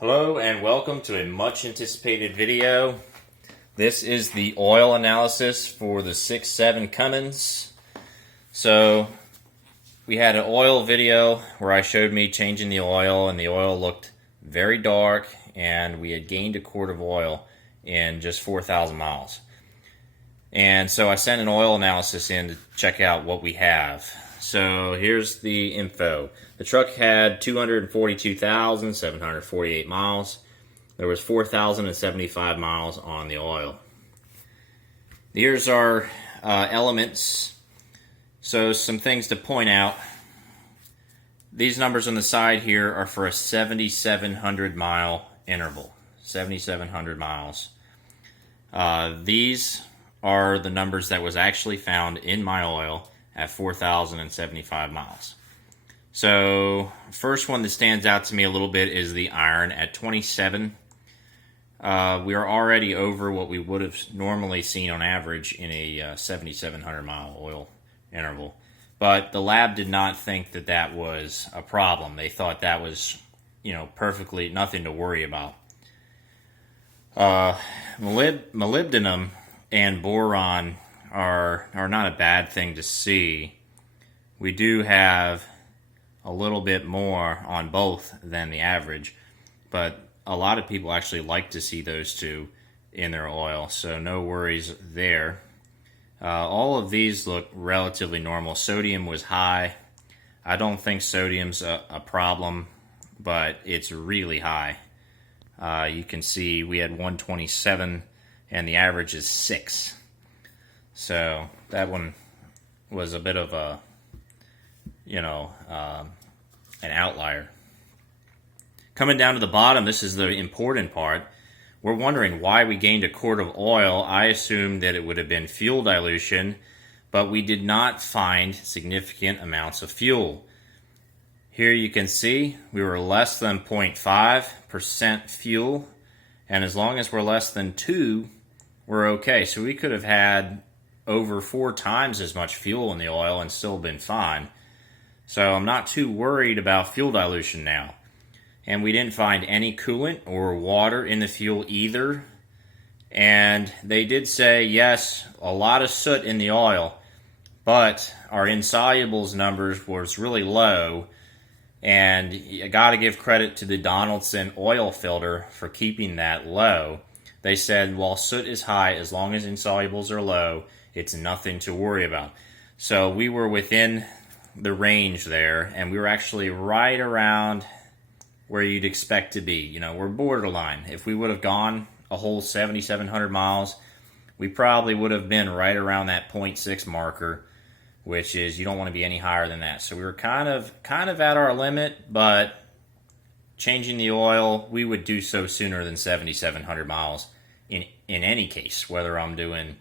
Hello and welcome to a much anticipated video. This is the oil analysis for the 6.7 Cummins. So we had an oil video where I showed me changing the oil, and the oil looked very dark, and we had gained a quart of oil in just 4,000 miles. And so I sent an oil analysis in to check out what we have. So here's the info. The truck had 242,748 miles. There was 4,075 miles on the oil. Here's our elements. So some things to point out. These numbers on the side here are for a 7,700 mile interval. 7,700 miles. These are the numbers that was actually found in my oil at 4,075 miles. So first one that stands out to me a little bit is the iron at 27. We are already over what we would have normally seen on average in a 7,700 mile oil interval. But the lab did not think that that was a problem. They thought that was, perfectly nothing to worry about. Molybdenum and boron are not a bad thing to see. We do have a little bit more on both than the average, but a lot of people actually like to see those two in their oil, so no worries there. All of these look relatively normal. Sodium was high. I don't think sodium's a problem, but it's really high. You can see we had 127 and the average is 6. So that one was a bit of a, an outlier. Coming down to the bottom, this is the important part. We're wondering why we gained a quart of oil. I assumed that it would have been fuel dilution, but we did not find significant amounts of fuel. Here you can see we were less than 0.5% fuel, and as long as we're less than 2, we're okay. So we could have had over 4 times as much fuel in the oil and still been fine. So I'm not too worried about fuel dilution now. And we didn't find any coolant or water in the fuel either. And they did say, yes, a lot of soot in the oil, but our insolubles numbers was really low. And you got to give credit to the Donaldson oil filter for keeping that low. They said, while soot is high, as long as insolubles are low, it's nothing to worry about. So we were within the range there, and we were actually right around where you'd expect to be. We're borderline. If we would have gone a whole 7,700 miles, we probably would have been right around that 0.6 marker, which is you don't want to be any higher than that. So we were kind of at our limit, but changing the oil, we would do so sooner than 7,700 miles in any case, whether I'm doing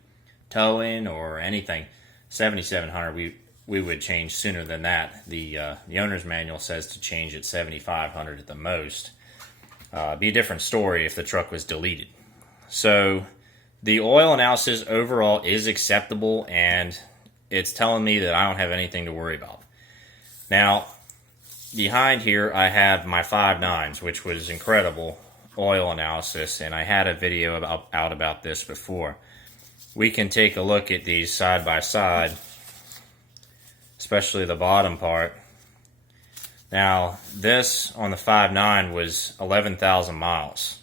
towing or anything. 7,700 we would change sooner than that. The owner's manual says to change at 7,500 at the most. Be a different story if the truck was deleted. So the oil analysis overall is acceptable, and it's telling me that I don't have anything to worry about. Now, behind here I have my 5.9s, which was incredible oil analysis, and I had a video out about this before. We can take a look at these side by side, especially the bottom part. Now, this on the 5.9 was 11,000 miles.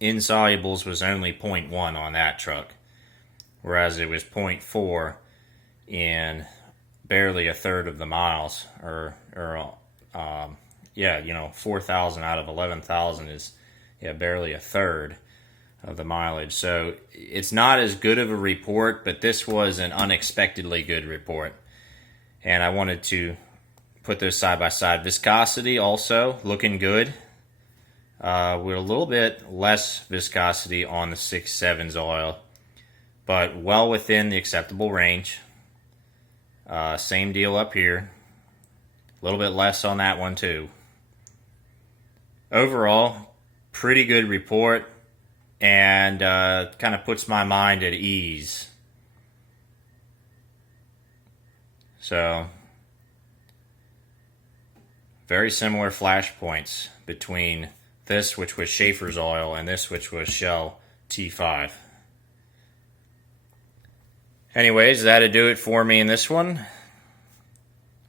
Insolubles was only 0.1 on that truck, whereas it was 0.4 in barely a third of the miles, 4,000 out of 11,000 is barely a third of the mileage. So it's not as good of a report, but this was an unexpectedly good report. And I wanted to put those side by side. Viscosity also looking good. With a little bit less viscosity on the 6.7's oil, but well within the acceptable range. Same deal up here. A little bit less on that one too. Overall, pretty good report, and kind of puts my mind at ease. So very similar flash points between this, which was Schaefer's oil, and this, which was Shell T5. Anyways, that'll do it for me in this one.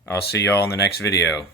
I'll see y'all in the next video.